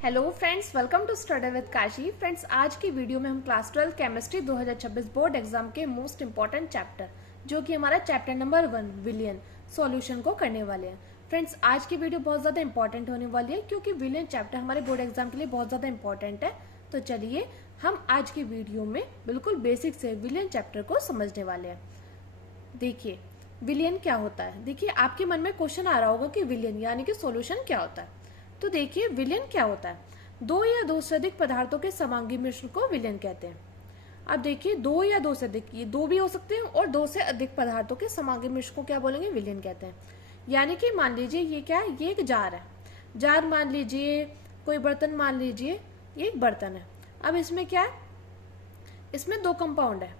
Hello friends, welcome to study with Kashi. Friends, आज की video में हम क्लास 12 केमिस्ट्री 2026 बोर्ड एग्जाम के मोस्ट इंपॉर्टेंट चैप्टर जो कि हमारा चैप्टर नंबर 1 विलियन सॉल्यूशन को करने वाले हैं। फ्रेंड्स, आज की वीडियो बहुत ज़्यादा इंपॉर्टेंट होने वाली है क्योंकि विलियन चैप्टर हमारे बोर्ड एग्जाम के लिए बहुत ज़्यादा इंपॉर्टेंट है। तो चलिए हम आज की वीडियो में बिल्कुल बेसिक से विलियन चैप्टर को समझने वाले हैं। देखिए विलियन क्या होता है। देखिए आपके मन में क्वेश्चन आ रहा होगा कि विलियन यानी कि सॉल्यूशन क्या होता है। तो देखिए विलियन क्या होता है। दो या दो से अधिक पदार्थों के समांगी मिश्रण को विलियन कहते हैं। अब देखिए दो या दो से अधिक, ये दो भी हो सकते हैं और दो से अधिक पदार्थों के समांगी मिश्रण को क्या बोलेंगे, विलियन कहते हैं। यानी कि मान लीजिए ये क्या है, ये एक जार है। जार मान लीजिए, कोई बर्तन मान लीजिए, ये एक बर्तन है। अब इसमें क्या है, इसमें दो कंपाउंड है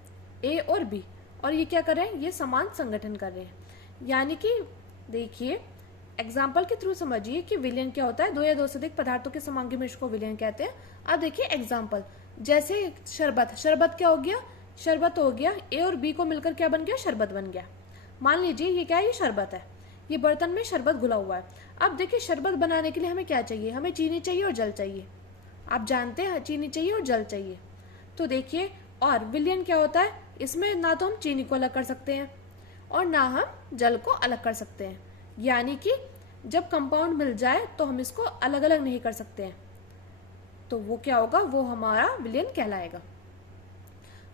ए और बी, और ये क्या कर रहे हैं, ये समान संगठन कर रहे हैं। यानी कि देखिए एग्जाम्पल के थ्रू समझिए कि विलियन क्या होता है। दो या दो से अधिक पदार्थों के समांगी मिश्रण को विलियन कहते हैं। अब देखिए एग्जाम्पल, जैसे शरबत। शरबत क्या हो गया, शरबत हो गया, ए और बी को मिलकर क्या बन गया, शरबत बन गया। मान लीजिए ये क्या है, ये शरबत है, ये बर्तन में शरबत घुला हुआ है। अब देखिए शरबत बनाने के लिए हमें क्या चाहिए, हमें चीनी चाहिए और जल चाहिए। आप जानते हैं चीनी चाहिए और जल चाहिए। तो देखिए, और विलियन क्या होता है, इसमें ना तो हम चीनी को अलग कर सकते हैं और ना हम जल को अलग कर सकते हैं। यानी कि जब कंपाउंड मिल जाए तो हम इसको अलग अलग नहीं कर सकते हैं, तो वो क्या होगा, वो हमारा विलियन कहलाएगा।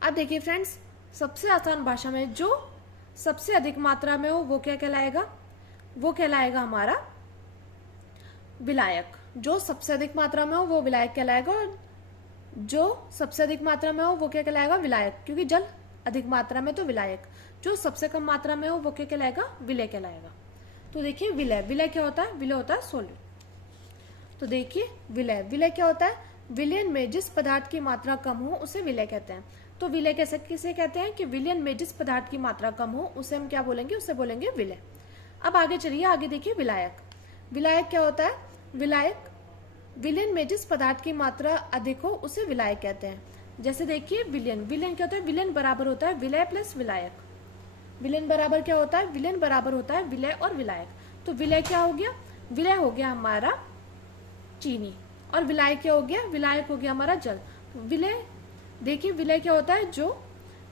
अब देखिए फ्रेंड्स, सबसे आसान भाषा में जो सबसे अधिक मात्रा में हो वो क्या कहलाएगा, वो कहलाएगा हमारा विलायक। जो सबसे अधिक मात्रा में हो वो विलायक कहलाएगा, और जो सबसे अधिक मात्रा में हो वो क्या कहलाएगा, विलायक। क्योंकि जल अधिक मात्रा में तो विलायक, जो सबसे कम मात्रा में हो वो क्या कहलाएगा, विलय कहलाएगा। तो देखिए विलय, विलय क्या होता है, विलय होता है सॉल्यूट। तो देखिए विलय, विलय क्या होता है, विलयन में जिस पदार्थ की मात्रा कम हो उसे विलय कहते हैं। तो विलय कैसे किसे कहते हैं कि विलयन में जिस पदार्थ की मात्रा कम हो उसे हम क्या बोलेंगे, उसे बोलेंगे विलय। अब आगे चलिए, आगे देखिए विलायक। विलायक क्या होता है, विलायक विलयन में जिस पदार्थ की मात्रा अधिक हो उसे विलायक कहते हैं। जैसे देखिए विलयन, विलयन क्या होता है, विलयन बराबर होता है विलय प्लस विलायक। विलयन बराबर क्या होता है, विलयन बराबर होता है विलय और विलायक। तो विलय क्या हो गया, विलय हो गया हमारा चीनी, और विलायक क्या हो गया, विलायक हो गया हमारा जल। विलय, देखिए विलय क्या होता है, जो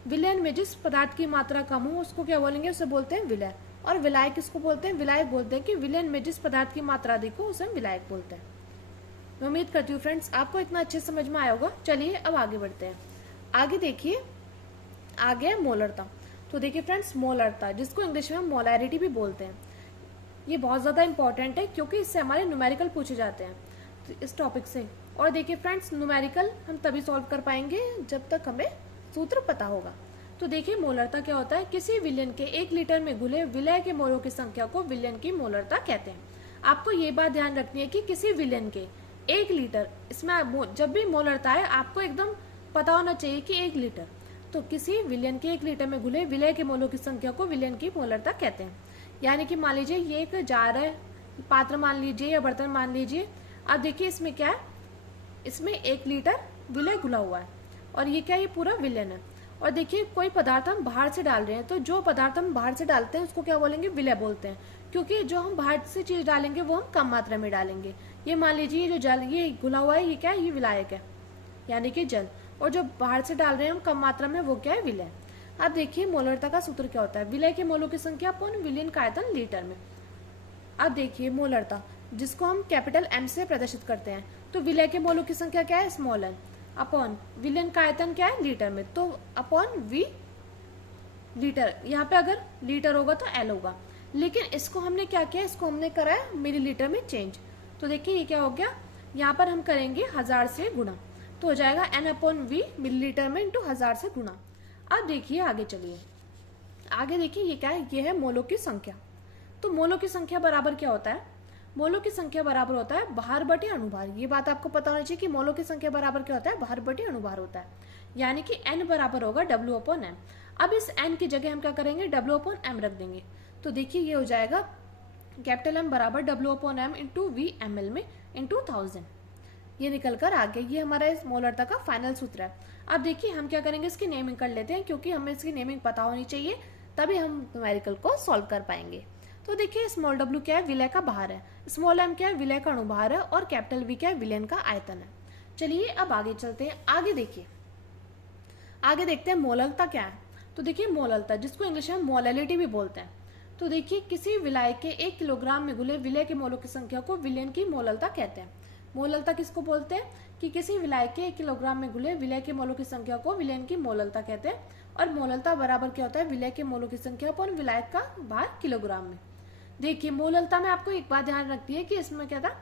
विलयन में जिस पदार्थ की मात्रा कम हो उसको क्या बोलेंगे, उसे बोलते हैं विलय। और विलायक किसको बोलते हैं, विलायक बोलते हैं कि विलयन में जिस पदार्थ की मात्रा अधिक हो उसे हम विलायक बोलते हैं। मैं उम्मीद करती हूँ फ्रेंड्स आपको इतना अच्छे समझ में आया होगा। चलिए अब आगे बढ़ते हैं। आगे देखिए, आगे है मोलरता। तो देखिए फ्रेंड्स, मोलरता जिसको इंग्लिश में हम मोलैरिटी भी बोलते हैं, ये बहुत ज़्यादा इंपॉर्टेंट है क्योंकि इससे हमारे न्यूमेरिकल पूछे जाते हैं तो इस टॉपिक से। और देखिए फ्रेंड्स, न्यूमेरिकल हम तभी सॉल्व कर पाएंगे जब तक हमें सूत्र पता होगा। तो देखिए मोलरता क्या होता है, किसी विलयन के 1 लीटर में घुले विलय के मोलों की संख्या को विलयन की मोलरता कहते हैं। आपको ये बात ध्यान रखनी है कि किसी विलयन के 1 लीटर, इसमें जब भी मोलरता है आपको एकदम पता होना चाहिए कि 1 लीटर, तो किसी विलयन के 1 लीटर में घुले विलय के मोलों की संख्या को विलयन की मोलरता कहते हैं। यानी कि मान लीजिए ये एक जार है, पात्र मान लीजिए या बर्तन मान लीजिए। अब देखिए इसमें क्या है, इसमें 1 लीटर विलय घुला हुआ है और ये क्या है, ये पूरा विलयन है। और देखिए कोई पदार्थ हम बाहर से डाल रहे हैं, तो जो पदार्थ हम बाहर से डालते हैं उसको क्या बोलेंगे, विलय बोलते हैं। क्योंकि जो हम बाहर से चीज डालेंगे वो हम कम मात्रा में डालेंगे। ये मान लीजिए जो जल ये घुला हुआ है, ये क्या है, ये विलायक है यानी कि जल, और जो बाहर से डाल रहे हैं हम कम मात्रा में वो क्या है, विलय। अब देखिए मोलरता का सूत्र क्या होता है, विलय के मोलों की संख्या अपॉन विलयन का आयतन लीटर में। अब देखिए मोलरता जिसको हम कैपिटल एम से प्रदर्शित करते हैं, तो विलय के मोलों की संख्या क्या है, स्मॉल एन, अपॉन विलयन का आयतन क्या है, लीटर में, तो अपॉन वी लीटर। यहाँ पे अगर लीटर होगा तो एल होगा, लेकिन इसको हमने क्या किया, इसको हमने करा है मिलीलीटर में चेंज। तो देखिए ये क्या हो गया, यहाँ पर हम करेंगे 1000 से गुणा, तो हो जाएगा एन अपॉन वी मिलीलीटर में इंटू 1000 से गुणा। अब देखिए आगे चलिए, आगे देखिए ये क्या है, ये है मोलों की संख्या। तो मोलों की संख्या बराबर क्या होता है, मोलों की संख्या बराबर होता है भार बटे अणुभार। ये बात आपको पता होनी चाहिए कि मोलों की संख्या बराबर क्या होता है, भार बटे अणुभार होता है। यानी कि एन बराबर होगा डब्ल्यू अपॉन एम। अब इस एन की जगह हम क्या करेंगे, डब्ल्यू अपॉन एम रख देंगे। तो देखिए ये हो जाएगा कैपिटल एम बराबर W upon M into V M L में इंटू 1000। ये निकल कर आ गया, ये हमारा इस मोलरता का फाइनल सूत्र है। अब देखिए हम क्या करेंगे, इसकी नेमिंग कर लेते हैं क्योंकि हमें इसकी नेमिंग पता होनी चाहिए, तभी हम न्यूमेरिकल को सॉल्व कर पाएंगे। तो देखिए स्मॉल w क्या है, विलय का भार है, स्मॉल m क्या है, विलय का अणुभार है, और कैपिटल V क्या है, विलयन का आयतन है। चलिए अब आगे चलते हैं। आगे देखिए, आगे देखते हैं मोललता क्या है। तो देखिए मोललता, जिसको इंग्लिश में मोलैलिटी भी बोलते हैं। तो देखिए किसी विलाय के 1 किलोग्राम में घुले विलय के मोलों की संख्या को विलयन की मोललता कहते हैं। मोललता किसको बोलते हैं कि किसी विलाय के 1 किलोग्राम में घुले विलय के मोलों की संख्या को विलयन की मोललता कहते हैं। और मोललता बराबर क्या होता है, विलय के मोलों की संख्या अपॉन विलायक का भार किलोग्राम में। देखिए मोललता में आपको एक बात ध्यान रखती है कि इसमें क्या था,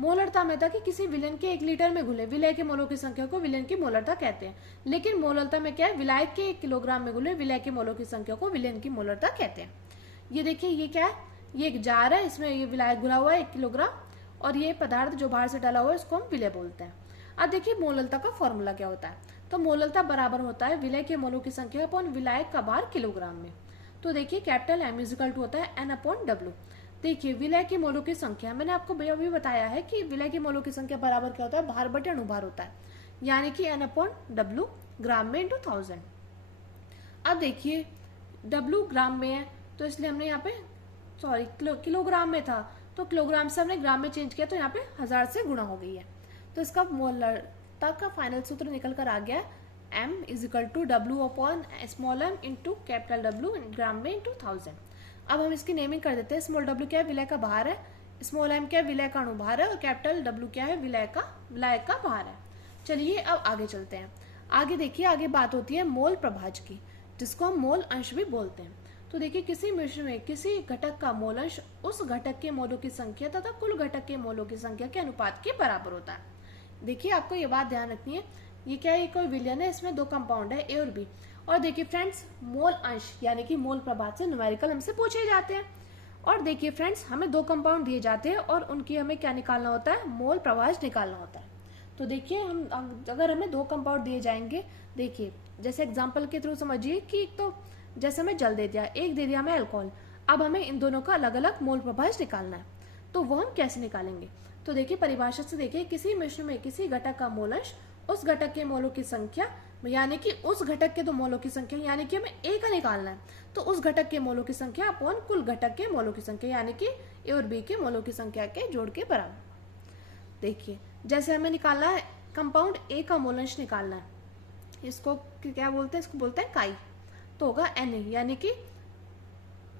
मोलरता में था कि किसी विलयन के 1 लीटर में घुले विलय के मोलों की संख्या को विलयन की मोलरता कहते हैं। लेकिन मोलरता में क्या है, विलायक के 1 किलोग्राम में घुले विलय के मोलों की संख्या को विलयन की मोलरता कहते हैं। ये देखिए ये क्या है, ये एक जार है, इसमें ये विलायक घुला हुआ है 1 किलोग्राम, और ये पदार्थ जो बाहर से डाला हुआ है इसको हम विलय बोलते हैं। अब देखिए मोललता का फॉर्मूला क्या होता है। तो मोललता बराबर होता है विलय के मोलों की संख्या अपॉन विलायक का भार किलोग्राम में। तो देखिए कैपिटल M इक्वल टू होता है N अपॉन W। देखिए विलय के मोलों की संख्या, मैंने आपको अभी बताया है कि विलय के मोलों की संख्या बराबर क्या होता है, भार बटे अणुभार होता है, यानी कि N अपॉन W ग्राम में इंटू 1000। अब देखिए W ग्राम में है तो इसलिए हमने यहाँ पे किलोग्राम में था तो किलोग्राम से हमने ग्राम में चेंज किया, तो यहाँ पे 1000 से गुणा हो गई है। तो इसका मोलरता का फाइनल सूत्र निकल कर आ गया M equal to W upon small m into capital W gram में इंटू 1000। अब हम इसकी नेमिंग कर देते हैं। स्मॉल w क्या है, विलय का भार है, स्मॉल m क्या है, विलय का अणुभार है, और कैपिटल W क्या है, विलायक का भार है। चलिए अब आगे चलते हैं। आगे देखिए, आगे बात होती है मोल प्रभाज की, जिसको हम मोल अंश भी बोलते हैं। तो देखिए किसी मिश्रण में किसी घटक का मोल अंश उस घटक के मोलों की संख्या तथा कुल घटक के मोलों की संख्या के अनुपात के बराबर होता है। देखिए आपको ये बात ध्यान रखनी है, ये क्या है, कोई विलयन है, इसमें 2 कंपाउंड है A और B। और देखिए फ्रेंड्स मोल अंश यानी कि मोल प्रभाज से न्यूमेरिकल हमसे पूछे जाते हैं। और देखिए फ्रेंड्स हमें 2 कंपाउंड दिए जाते हैं और उनकी हमें क्या निकालना होता है, मोल प्रभाज निकालना होता है। तो देखिए हम अगर हमें 2 कंपाउंड दिए जाएंगे, देखिए जैसे एग्जाम्पल के थ्रू समझिए कि एक तो जैसे हमें जल दे दिया, एक दे दिया हमें अल्कोहल, अब हमें इन दोनों का अलग अलग मोल प्रभाज निकालना है। तो वो हम कैसे निकालेंगे, तो देखिए परिभाषा से देखिए किसी मिश्रण में किसी घटक का मोल अंश उस घटक के मोलों की संख्या यानी कि उस घटक के 2 मोलों की संख्या यानी कि हमें A का निकालना है, तो उस घटक के मोलों की संख्या अपॉन कुल घटक के मोलों की संख्या यानी कि A और B के मोलों की संख्या के जोड़ के बराबर। देखिए जैसे हमें निकालना है कंपाउंड A का मोल अंश निकालना है, इसको क्या बोलते हैं, इसको बोलते हैं काई। तो होगा Na यानी कि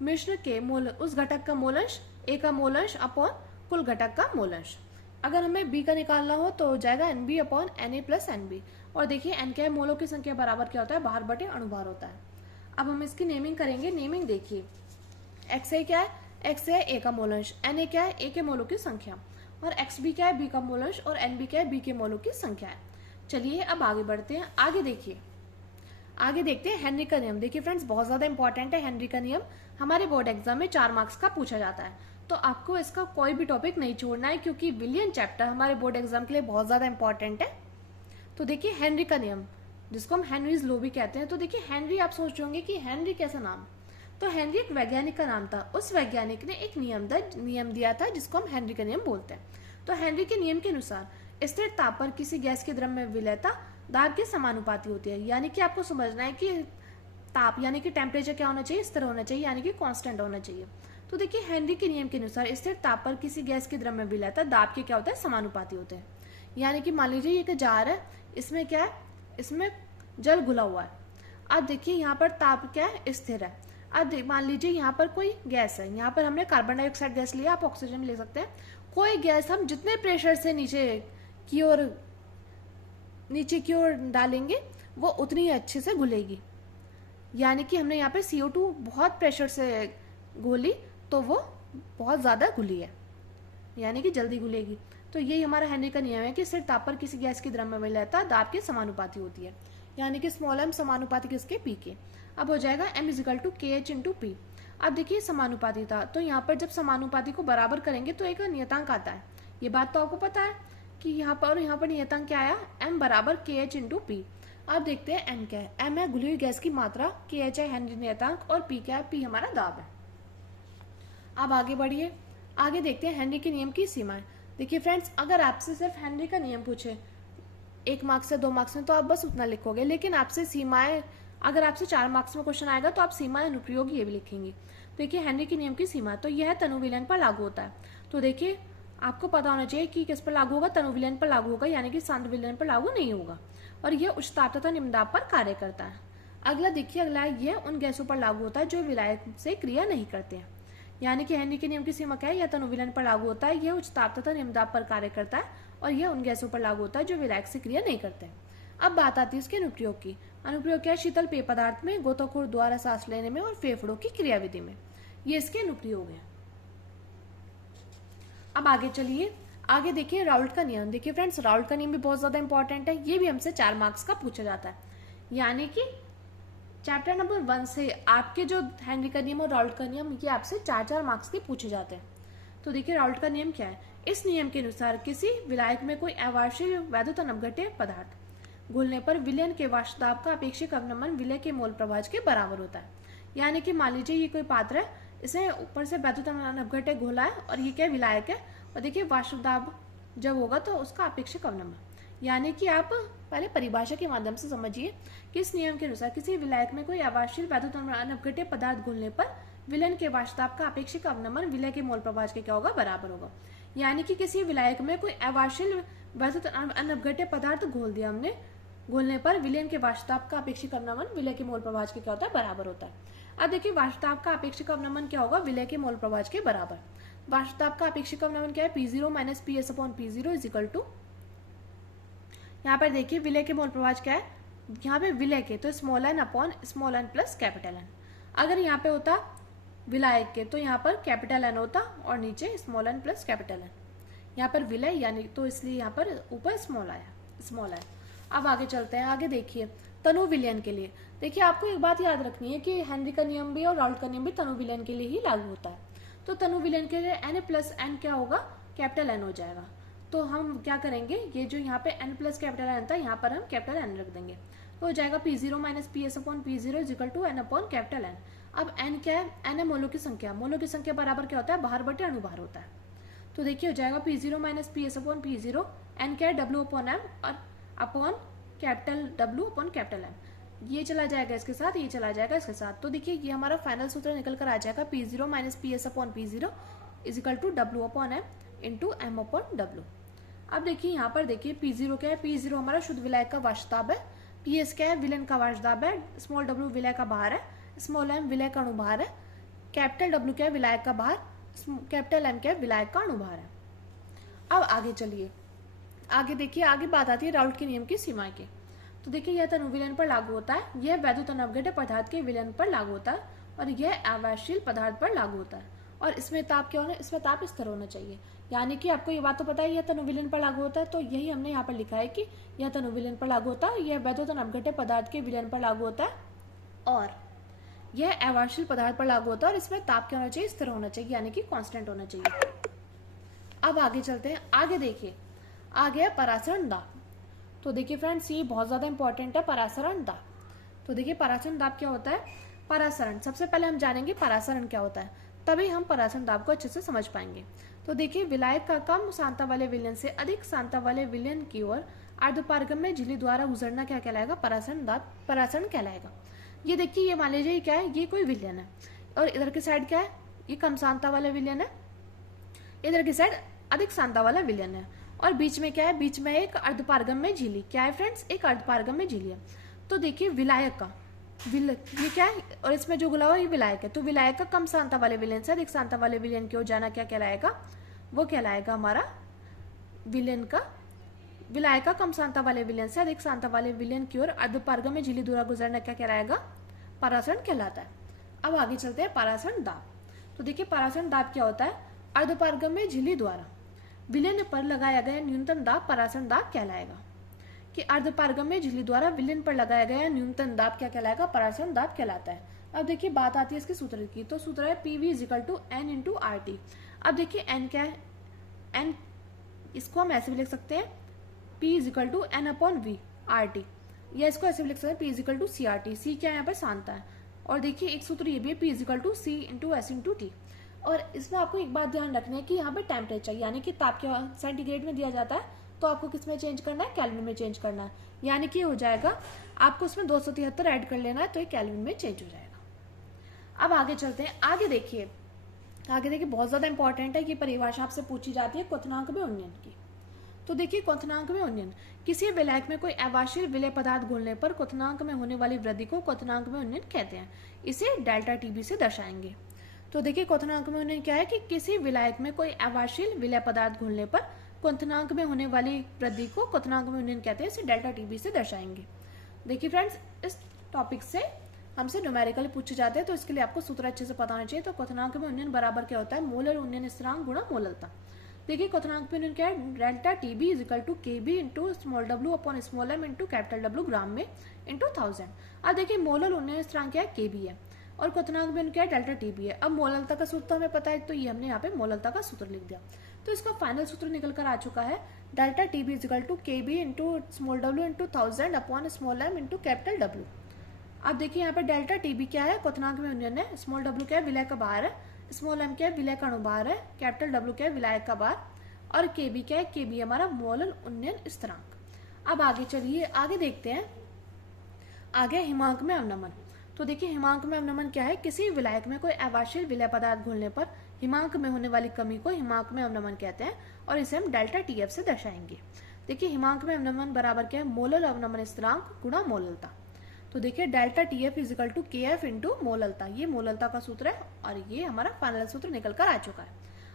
मिश्र के मोल उस घटक का मोल अंश A का मोल अंश अपॉन कुल घटक का मोल अंश। अगर हमें B का निकालना हो तो हो जाएगा NB upon Na plus NB। और देखिए N क्या है, मोलों की संख्या बराबर क्या होता है, भार बटे अणुभार होता है। अब हम इसकी नेमिंग करेंगे। नेमिंग देखिए XA क्या है, XA है A का मोल अंश, Na क्या है, A के मोलों की संख्या, और XB क्या है, B का मोल अंश, और NB क्या है, B के मोलों की संख्या है। चलिए अब आगे बढ़ते हैं। आगे देखिए, आगे देखते हैं हेनरी का नियम। देखिए फ्रेंड्स बहुत ज्यादा इंपॉर्टेंट है हेनरी का नियम, हमारे बोर्ड एग्जाम में 4 मार्क्स का पूछा जाता है, तो आपको इसका कोई भी टॉपिक नहीं छोड़ना है क्योंकि विलियन चैप्टर हमारे बोर्ड एग्जाम के लिए बहुत ज्यादा इंपॉर्टेंट है। तो देखिए हेनरी का नियम, जिसको हम हेनरीज लॉ भी कहते हैं। तो देखिए हेनरी, आप सोच रहे होंगे कि हेनरी कैसा नाम, तो हेनरी एक वैज्ञानिक का नाम था। उस वैज्ञानिक ने एक नियम दिया था जिसको हम हेनरी का नियम बोलते हैं। तो हेनरी के नियम के अनुसार स्थिर ताप पर किसी गैस के द्रव्य में विलयता दाब के समानुपाती होती है। यानी कि आपको समझना है कि ताप यानी कि टेम्परेचर क्या होना चाहिए, स्थिर होना चाहिए, यानी कि कांस्टेंट होना चाहिए। तो देखिए हेनरी के नियम के अनुसार स्थिर ताप पर किसी गैस के द्रव्य में विलयता दाब के क्या होता है, समानुपाती होते हैं। यानी कि मान लीजिए एक जार है, इसमें क्या है, इसमें जल घुला हुआ है। अब देखिए यहाँ पर ताप क्या है, स्थिर है। अब मान लीजिए यहाँ पर कोई गैस है, यहाँ पर हमने कार्बन डाइऑक्साइड गैस लिया, आप ऑक्सीजन ले सकते हैं। कोई गैस हम जितने प्रेशर से नीचे की ओर डालेंगे वो उतनी ही अच्छे से घुलेगी। यानी कि हमने यहाँ पे CO2 बहुत प्रेशर से घोली तो वो बहुत ज़्यादा घुली है, यानी कि जल्दी घुलेगी। तो यही हमारा हेनरी का नियम है कि स्थिर ताप पर किसी गैस की द्रव्य में विलयता दाब के समानुपाती होती है, यानी कि स्मॉल m समानुपाती किसके, P के। अब हो जाएगा M equal to KH into P। अब देखिए समानुपाती था, तो यहाँ पर जब समानुपाती को बराबर करेंगे तो एक नियतांक आता है, ये बात तो आपको पता है कि यहाँ पर नियतांक क्या आया, M बराबर KH इंटू P। अब देखते हैं M क्या है, M है घुली हुई गैस की मात्रा, KH है हेनरी नियतांक, और P क्या है, P हमारा दाब है। अब आगे बढ़िए, आगे देखते हैं हेनरी के नियम की सीमाएं। देखिए फ्रेंड्स अगर आपसे सिर्फ हेनरी का नियम पूछे 1 मार्क्स से 2 मार्क्स में तो आप बस उतना लिखोगे, लेकिन आपसे सीमाएं, अगर आपसे 4 मार्क्स में क्वेश्चन आएगा तो आप सीमाएं अनुप्रयोग ये भी लिखेंगे। देखिए हेनरी के नियम की सीमा, तो यह तनु विलयन पर लागू होता है। तो देखिए आपको पता होना चाहिए कि किस पर लागू होगा, तनु विलयन पर लागू होगा, यानी कि शांत विलयन पर लागू नहीं होगा। और यह उच्च ताप तथा निम्न दाब पर कार्य करता है। अगला देखिए, अगला यह उन गैसों पर लागू होता है जो विलायक से क्रिया नहीं करते हैं। यानी कि हेनरी के नियम की सीमा क्या है, यह तनु विलयन पर लागू होता है, यह उच्च ताप तथा निम्न दाब पर कार्य करता है, और यह उन गैसों पर लागू होता है जो विलायक से क्रिया नहीं करते हैं। अब बात आती है इसके अनुप्रयोग की। अनुप्रयोग क्या है, शीतल पेय पदार्थ में गोताखोर द्वारा सांस लेने में और फेफड़ों की क्रियाविधि में, ये इसके अनुप्रयोग है। अब आगे चलिए, आगे देखिए राउल्ट का नियम। देखिए फ्रेंड्स, राउल्ट का नियम भी बहुत ज्यादा इंपॉर्टेंट है, ये भी हमसे 4 मार्क्स का पूछा जाता है। यानी कि चैप्टर नंबर 1 से आपके जो हेनरी का नियम और राउल्ट का नियम, ये आपसे 4-4 मार्क्स के पूछे जाते हैं। तो देखिए राउल्ट का नियम क्या है, इस नियम के अनुसार किसी विलायक में कोई अवाष्य वैद्युत अनवघट्य पदार्थ घुलने पर विलयन के वाष्प दाब का अपेक्षित अवनमन विलय के मोल प्रभाज के बराबर होता है। यानी कि मान लीजिए ये कोई पात्र है, इसे ऊपर से वैद्युत अनवघट्य घोला है और ये क्या विलायक है, और देखिए वाष्प दाब जब होगा तो उसका अपेक्षित अवनमन। यानी कि आप पहले परिभाषा के माध्यम से समझिए कि इस नियम के अनुसार किसी विलायक में कोई अवाष्य वैद्युत अनवघट्य पदार्थ घुलने पर विलयन के वाष्प दाब का अपेक्षित अवनमन विलय के मोल प्रभाज के क्या होगा, बराबर होगा। यानी कि किसी विलायक में कोई अवाष्य वैद्युत अनवघट्य पदार्थ घोल दिया हमने, घोलने पर विलयन के वाष्प दाब का अपेक्षित अवनमन विलय के मोल प्रभाज के क्या होता है, बराबर होता है। अब देखिए वाष्प दाब का अपेक्षित अवनमन क्या होगा, विलय के मोल प्रभाज के बराबर। वाष्प दाब का अपेक्षित अवनमन क्या है, P0 - PS upon P0 is equal to, यहाँ पर देखिए विलय के मोल प्रभाज क्या है, यहाँ पे विलय के तो small n upon small n plus capital n। अगर यहाँ पे होता विलायक के तो यहाँ पर कैपिटल N होता और नीचे small n plus capital n। यहाँ पर विलय यानी तो इसलिए यहाँ पर ऊपर स्मॉल आया, स्मॉल है। अब आगे चलते हैं, आगे देखिए तनु विलयन के लिए। देखिए आपको एक बात याद रखनी है कि हेनरी का नियम भी और राउल्ट का नियम भी तनु विलयन के लिए ही लागू होता है। तो तनु विलयन के लिए n प्लस n क्या होगा, कैपिटल N हो जाएगा। तो हम क्या करेंगे, ये जो यहाँ पे n प्लस कैपिटल N था, यहाँ पर हम कैपिटल N रख देंगे, तो हो जाएगा P0 - PS upon P0 is equal to n upon capital N। अब n क्या है, n है मोलों की संख्या, मोलों की संख्या बराबर क्या होता है, बाहर बटे अणुभार होता है। तो देखिए हो जाएगा P0 - PS upon P0, n क्या है W अपॉन m और upon capital W upon capital M। ये चला जाएगा इसके साथ, ये चला जाएगा इसके साथ। तो देखिए ये हमारा फाइनल सूत्र निकल कर आ जाएगा P0 - PS upon P0 is equal to W upon m into m upon W। अब देखिए यहाँ पर देखिए P0 क्या है, P0 हमारा शुद्ध विलायक का वाष्प दाब है, PS क्या है, विलयन का वाष्प दाब है, स्मॉल w विलय का बाहर है, स्मॉल m विलय का अणुभार है, कैपिटल W क्या है, विलायक का बाहर, कैपिटल M क्या है, विलायक का अणुभार है। अब आगे चलिए, आगे देखिए, आगे बात आती है राउल्ट के नियम की सीमा की। तो देखिए यह तनु विलयन पर लागू होता है, यह वैद्युत अनवघट्य पदार्थ के विलयन पर लागू होता है, और यह अवाष्यशील पदार्थ पर लागू होता है। और इसमें ताप क्या होना, इसमें ताप स्थिर होना चाहिए। यानी कि आपको ये बात तो पता है यह तनु विलयन पर लागू होता है, तो यही हमने यहाँ पर लिखा है कि यह तनु विलयन पर लागू होता है, यह वैद्युत अनवघट्य पदार्थ के विलयन पर लागू होता है, और यह अवाष्यशील पदार्थ पर लागू होता है, और इसमें ताप क्या होना चाहिए, स्थिर होना चाहिए, यानी कि कांस्टेंट होना चाहिए। अब आगे चलते हैं, आगे देखिए आ गया परासरण दाब। तो देखिए फ्रेंड्स ये बहुत ज्यादा इंपॉर्टेंट है, परासरण दाब। तो देखिए परासरण दाब क्या होता है, परासरण सबसे पहले हम जानेंगे परासरण क्या होता है, तभी हम परासरण दाब को अच्छे से समझ पाएंगे। तो देखिए विलायक का कम सांता वाले विलयन से अधिक सांता वाले विलयन की ओर अर्धपारगम्य झिल्ली द्वारा गुजरना क्या कहलाएगा, परासरण दाब, परासरण कहलाएगा। ये देखिए ये मान लीजिए क्या है, ये कोई विलयन है, और इधर की साइड क्या है, ये कम सांता वाला विलयन है, इधर की साइड अधिक सांता वाला विलयन है, और बीच में क्या है, बीच में एक अर्धपारगम्य झिल्ली, क्या है फ्रेंड्स, एक अर्धपारगम्य झिल्ली है। तो देखिए विलायक का ये क्या है, और इसमें जो गुला हुआ ये विलायक है, तो विलायक का कम सांता वाले विलयन से अधिक सांता वाले विलयन की ओर जाना क्या कहलाएगा, वो कहलाएगा हमारा विलयन का, विलायक का कम सांता वाले विलयन से अधिक सांता वाले विलयन की ओर अर्धपारगम्य झिल्ली द्वारा गुजरना क्या कहलाएगा, परासरण कहलाता है। अब आगे चलते हैं परासरण दाब। तो देखिए परासरण दाब क्या होता है, अर्धपारगम्य झिल्ली द्वारा विलयन पर लगाया गया न्यूनतम दाब परासरण दाब कहलाएगा, कि अर्धपारगम्य झिल्ली द्वारा विलयन पर लगाया गया न्यूनतम दाब क्या कहलाएगा, परासरण दाब कहलाता है। अब देखिए बात आती है इसके सूत्र की, तो सूत्र है PV is equal to N into RT। अब देखिए N क्या है, N इसको हम ऐसे भी लिख सकते हैं P is equal to N upon V RT, या इसको ऐसे भी लिख सकते हैं P is equal to CRT। C क्या है यहाँ पर सांता है, और देखिए एक सूत्र ये भी है P is equal to C into S into T। और इसमें आपको एक बात ध्यान रखनी है कि यहाँ पे टेम्परेचर यानी कि ताप क्या सेंटीग्रेड में दिया जाता है, तो आपको किस में चेंज करना है, केल्विन में चेंज करना है। यानी कि हो जाएगा आपको उसमें 273 ऐड कर लेना है, तो ये केल्विन में चेंज हो जाएगा। अब आगे चलते हैं। आगे देखिए बहुत ज्यादा इंपॉर्टेंट है, कि परिभाषा आपसे पूछी जाती है क्वथनांक में उन्नयन की। तो देखिए क्वथनांक में उन्नयन, किसी विलायक में कोई अवाशील विलेय पदार्थ घुलने पर क्वथनांक में होने वाली वृद्धि को क्वथनांक में उन्नयन कहते हैं। इसे डेल्टा टीबी से दर्शाएंगे। तो देखिए क्वथनांक में उन्नयन क्या है, कि किसी विलायक में कोई अवाशील विलेय पदार्थ घुलने पर क्वथनांक में होने वाली वृद्धि को क्वथनांक में उन्नयन कहते हैं। इसे डेल्टा टीबी से दर्शाएंगे। देखिए फ्रेंड्स, इस टॉपिक से हमसे न्यूमेरिकली पूछे जाते हैं, तो इसके लिए आपको सूत्र अच्छे से पता होना चाहिए। तो क्वथनांक में उन्नयन बराबर क्या होता है, मोलर उन्नयन स्थिरांक गुणा मोललता। देखिए क्वथनांक में उन्नयन क्या है, delta TB is equal to KB into small W upon small M into capital W gram में इंटू 1000। अब देखिए मोलर उन्नयन स्थिरांक क्या है, केबी है, और क्वथनांक में क्या है, डेल्टा टीबी है। अब मोललता का सूत्र हमें पता है, तो ये हमने यहाँ पे मोललता का सूत्र लिख दिया। तो इसका फाइनल सूत्र निकल कर आ चुका है, delta TB is equal to KB into small W into 1000 upon small M into capital W. अब देखिए यहाँ पे डेल्टा टीबी क्या है, क्वथनांक में उन्नयन है, स्मॉल डब्ल्यू क्या है, विलय का भार है, स्मॉल एम क्या है, विलय का अणुभार है, कैपिटल डब्ल्यू क्या है, विलायक का भार, और केबी क्या है, केबी हमारा मोलर उन्नयन स्थिरांक। अब आगे चलिए, आगे देखते हैं। आगे हिमांक में अवनमन। तो देखिए हिमांक में अवनमन क्या है, किसी विलायक में कोई अवाशील विलय पदार्थ घुलने पर हिमांक में होने वाली कमी को हिमांक में अवनमन कहते हैं, और इसे हम डेल्टा टीएफ से दर्शाएंगे। देखिए हिमांक में अवनमन बराबर क्या है, मोलर अवनमन स्थिरांक गुणा मोललता। तो देखिए delta TF is equal to K F into मोललता, ये मोललता का सूत्र है, और ये हमारा फाइनल सूत्र निकल कर आ चुका है।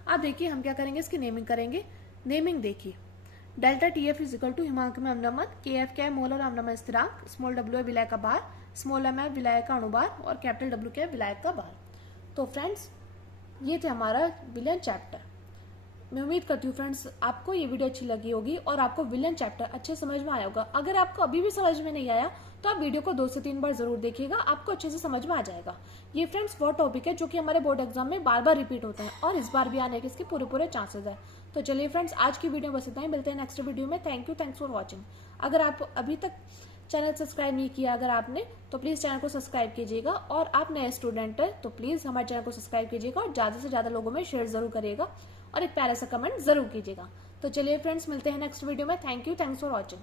अब देखिए हम क्या करेंगे, इसकी नेमिंग करेंगे। नेमिंग देखिए, delta TF is equal to हिमांक में अवनमन, के एफ क्या है, मोलर अवनमन स्थिरांक, स्मॉल डब्ल्यू है विलय का भार, स्मॉल एम है विलय का अणुभार, और कैपिटल डब्ल्यू क्या है, विलायक का भार। तो फ्रेंड्स ये थे हमारा विलयन चैप्टर। मैं उम्मीद करती हूँ फ्रेंड्स आपको ये वीडियो अच्छी लगी होगी और आपको विलयन चैप्टर अच्छे समझ में आया होगा। अगर आपको अभी भी समझ में नहीं आया तो आप वीडियो को 2 से 3 बार जरूर देखिएगा, आपको अच्छे से समझ में आ जाएगा। ये फ्रेंड्स वो टॉपिक है जो कि हमारे बोर्ड एग्जाम में बार बार रिपीट होता है, और इस बार भी आने के इसके पूरे चांसेस है। तो चलिए फ्रेंड्स, आज की वीडियो बस इतना ही, मिलते हैं नेक्स्ट वीडियो में। Thank you, thanks for watching. अगर आप अभी तक चैनल सब्सक्राइब नहीं किया अगर आपने, तो प्लीज़ चैनल को सब्सक्राइब कीजिएगा, और आप नए स्टूडेंट हैं तो प्लीज़ हमारे चैनल को सब्सक्राइब कीजिएगा, और ज़्यादा से ज़्यादा लोगों में शेयर जरूर करिएगा, और एक प्यारा सा कमेंट जरूर कीजिएगा। तो चलिए फ्रेंड्स, मिलते हैं नेक्स्ट वीडियो में। Thank you, thanks for watching.